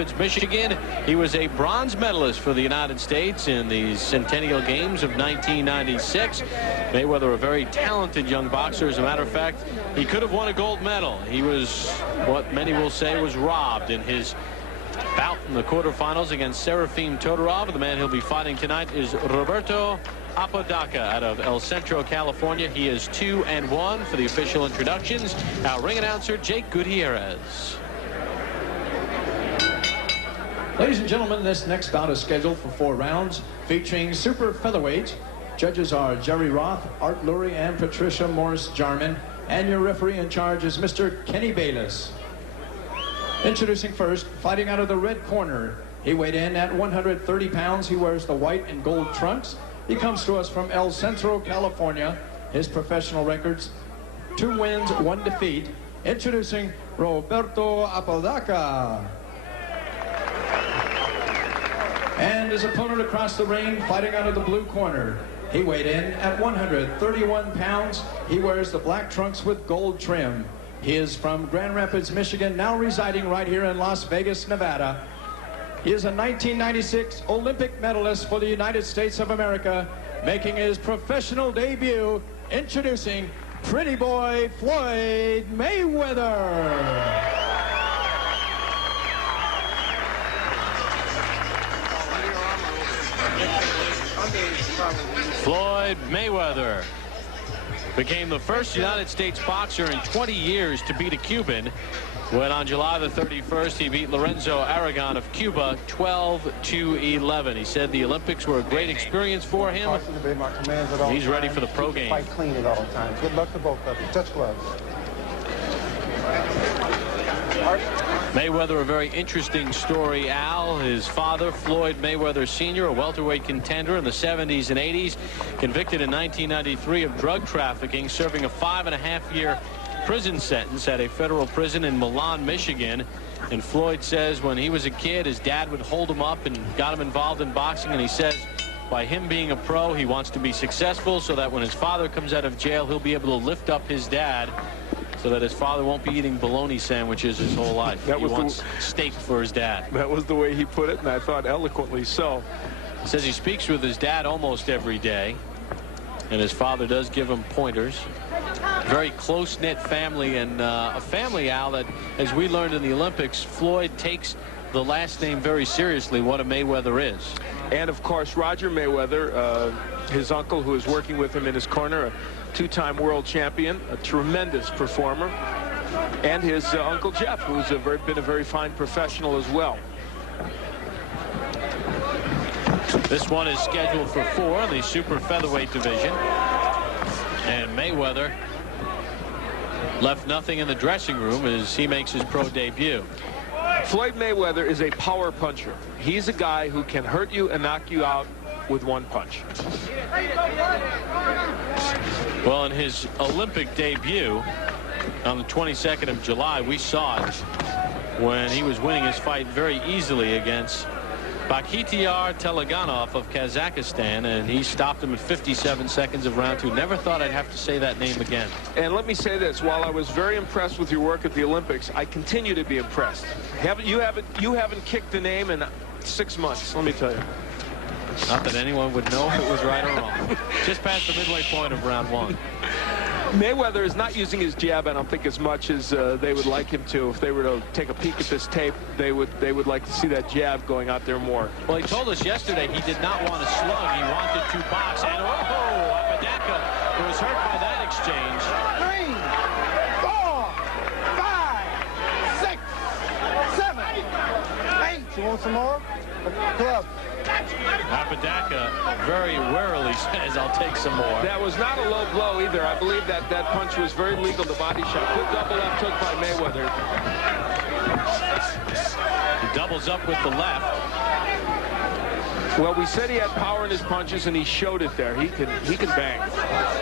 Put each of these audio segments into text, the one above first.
Rapids, Michigan. He was a bronze medalist for the United States in the Centennial Games of 1996. Mayweather, a very talented young boxer. As a matter of fact, he could have won a gold medal. He was what many will say was robbed in his bout in the quarterfinals against Serafim Todorov. The man he'll be fighting tonight is Roberto Apodaca out of El Centro, California. He is 2-1 for the official introductions. Our ring announcer, Jake Gutierrez. Ladies and gentlemen, this next bout is scheduled for 4 rounds, featuring super featherweight. Judges are Jerry Roth, Art Lurie, and Patricia Morris-Jarman. And your referee in charge is Mr. Kenny Bayless. Introducing first, fighting out of the red corner. He weighed in at 130 pounds. He wears the white and gold trunks. He comes to us from El Centro, California. His professional records, 2 wins, 1 defeat. Introducing Roberto Apodaca. And his opponent across the ring, fighting out of the blue corner. He weighed in at 131 pounds. He wears the black trunks with gold trim. He is from Grand Rapids, Michigan, now residing right here in Las Vegas, Nevada. He is a 1996 Olympic medalist for the United States of America, making his professional debut, introducing Pretty Boy Floyd Mayweather. Floyd Mayweather became the first United States boxer in 20 years to beat a Cuban when on July the 31st he beat Lorenzo Aragon of Cuba 12-11. He said the Olympics were a great experience for him. He's ready for the pro game. Fight clean at all times. Good luck to both of you. Touch gloves. Mayweather, a very interesting story, Al. His father, Floyd Mayweather Sr., a welterweight contender in the 70s and 80s, convicted in 1993 of drug trafficking, serving a 5.5-year prison sentence at a federal prison in Milan, Michigan. And Floyd says when he was a kid, his dad would hold him up and got him involved in boxing. And he says by him being a pro, he wants to be successful so that when his father comes out of jail, he'll be able to lift up his dad so that his father won't be eating bologna sandwiches his whole life. He wants steak for his dad. That was the way he put it, and I thought eloquently so. He says he speaks with his dad almost every day, and his father does give him pointers. Very close-knit family, and a family, Al, that, as we learned in the Olympics, Floyd takes the last name very seriously, what a Mayweather is. And, of course, Roger Mayweather, his uncle, who is working with him in his corner, a 2-time world champion, a tremendous performer, and his Uncle Jeff, who's been a very fine professional as well. This one is scheduled for 4 in the super featherweight division. And Mayweather left nothing in the dressing room as he makes his pro debut. Floyd Mayweather is a power puncher. He's a guy who can hurt you and knock you out with 1 punch. Well, in his Olympic debut on the 22nd of July, we saw it when he was winning his fight very easily against Bakhtiar Teleganov of Kazakhstan, and he stopped him in 57 seconds of round 2. Never thought I'd have to say that name again. And let me say this, while I was very impressed with your work at the Olympics, I continue to be impressed. You haven't kicked the name in 6 months, let me tell you. Not that anyone would know if it was right or wrong. Just past the midway point of round 1. Mayweather is not using his jab, I don't think, as much as they would like him to. If they were to take a peek at this tape, they would like to see that jab going out there more. Well, he told us yesterday he did not want to slug. He wanted to box. And Apodaca was hurt by that exchange. 3, 4, 5, 6, 7, 8. You want some more? Club. Apodaca very warily says, I'll take some more. That was not a low blow either. I believe that punch was very legal, the body shot. Good double left hook by Mayweather. He doubles up with the left. Well, we said he had power in his punches, and he showed it there. He can bang.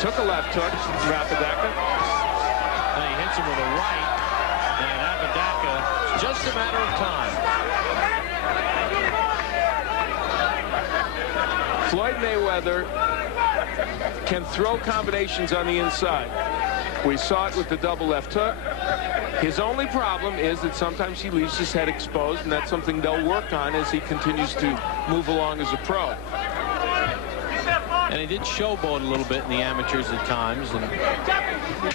Took a left hook from Apodaca. And he hits him with a right. And Apodaca, it's just a matter of time. Floyd Mayweather can throw combinations on the inside. We saw it with the double left hook. His only problem is that sometimes he leaves his head exposed, and that's something they'll work on as he continues to move along as a pro. And he did showboat a little bit in the amateurs at times, and I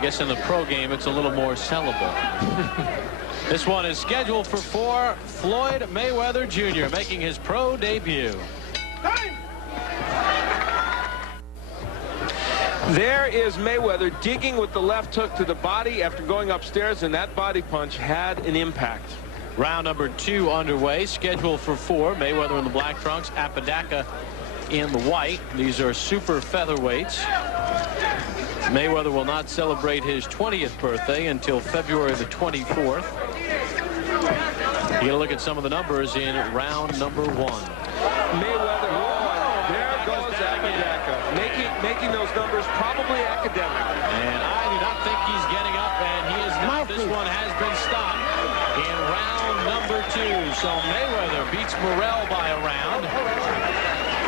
guess in the pro game it's a little more sellable. This one is scheduled for 4. Floyd Mayweather Jr. making his pro debut. There is Mayweather digging with the left hook to the body after going upstairs, and that body punch had an impact. Round number 2 underway, scheduled for 4. Mayweather in the black trunks, Apodaca in the white. These are super featherweights. Mayweather will not celebrate his 20th birthday until February the 24th. You gotta look at some of the numbers in round number 1. Mayweather, there goes Apodaca, making those numbers probably academic. And I do not think he's getting up, and he is not. This one has been stopped in round number 2. So Mayweather beats Morrell by a round.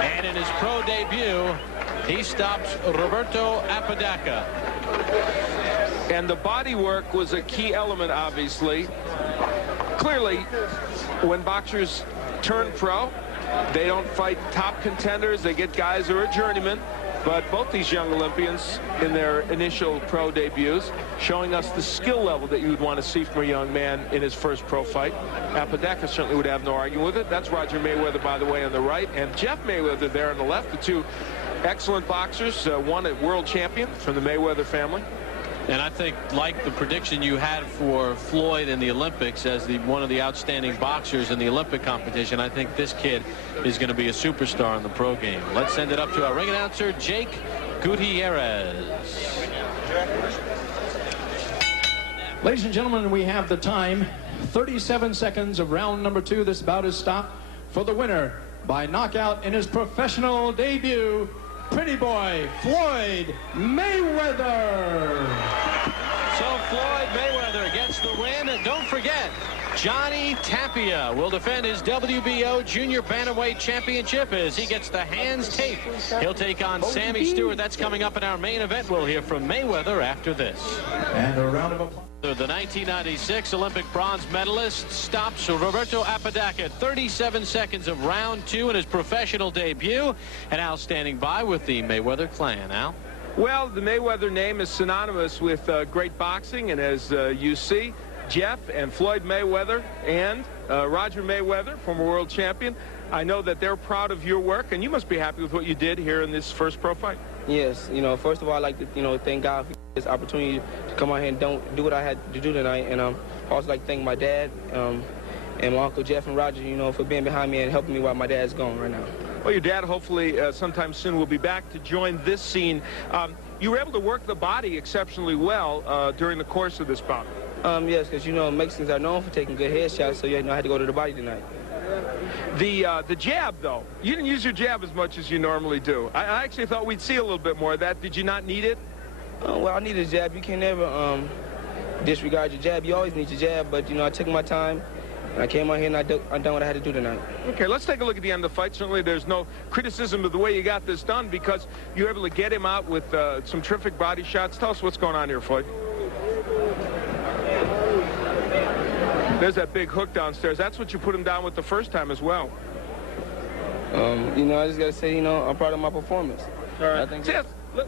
And in his pro debut, he stops Roberto Apodaca. And the body work was a key element, obviously. Clearly, when boxers turn pro, they don't fight top contenders. They get guys who are journeymen. But both these young Olympians in their initial pro debuts showing us the skill level that you would want to see from a young man in his first pro fight. Apodaca certainly would have no argument with it. That's Roger Mayweather, by the way, on the right, and Jeff Mayweather there on the left. The two excellent boxers, one a world champion from the Mayweather family. And I think, like the prediction you had for Floyd in the Olympics as one of the outstanding boxers in the Olympic competition, I think this kid is going to be a superstar in the pro game. Let's send it up to our ring announcer, Jake Gutierrez. Ladies and gentlemen, we have the time. 37 seconds of round number 2. This bout is stopped for the winner by knockout in his professional debut, Pretty Boy Floyd Mayweather. So Floyd Mayweather gets the win. And don't forget, Johnny Tapia will defend his WBO Junior Bantamweight Championship as he gets the hands tape. He'll take on Sammy Stewart. That's coming up in our main event. We'll hear from Mayweather after this. And a round of applause. The 1996 Olympic bronze medalist stops Roberto Apodaca. 37 seconds of round 2 in his professional debut. And Al standing by with the Mayweather clan. Al? Well, the Mayweather name is synonymous with great boxing, and as you see, Jeff and Floyd Mayweather and Roger Mayweather, former world champion, I know that they're proud of your work, and you must be happy with what you did here in this first pro fight. Yes, first of all, I'd like to, thank God for this opportunity to come out here and do what I had to do tonight. And also like to thank my dad and my Uncle Jeff and Roger, for being behind me and helping me while my dad's gone right now. Well, your dad hopefully sometime soon will be back to join this scene. You were able to work the body exceptionally well during the course of this bout. Yes, because, Mexicans are known for taking good headshots, so, I had to go to the body tonight. The jab, though, you didn't use your jab as much as you normally do. I actually thought we'd see a little bit more of that. Did you not need it? Well, I needed a jab. You can never disregard your jab. You always need your jab, but, I took my time. And I came out here and I done what I had to do tonight. Okay, let's take a look at the end of the fight. Certainly there's no criticism of the way you got this done because you were able to get him out with some terrific body shots. Tell us what's going on here, Floyd. There's that big hook downstairs. That's what you put him down with the first time as well. I just got to say, I'm proud of my performance. All right.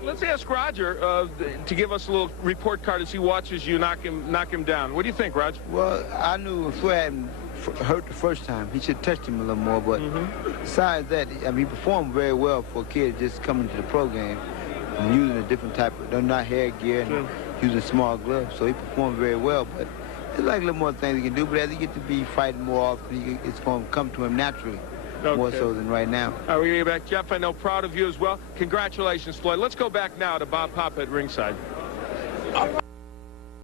Let's ask Roger to give us a little report card as he watches you knock him down. What do you think, Roger? Well, I knew Floyd hadn't hurt the first time. He should have touched him a little more. But besides that, he performed very well for a kid just coming to the pro game and using a different type of, not hair gear and using small gloves. So he performed very well. But there's like a little more things he can do. But as he gets to be fighting more often, it's going to come to him naturally. Okay. More so than right now. All right, we're going to get back. Jeff, I know, proud of you as well. Congratulations, Floyd. Let's go back now to Bob Papa at ringside.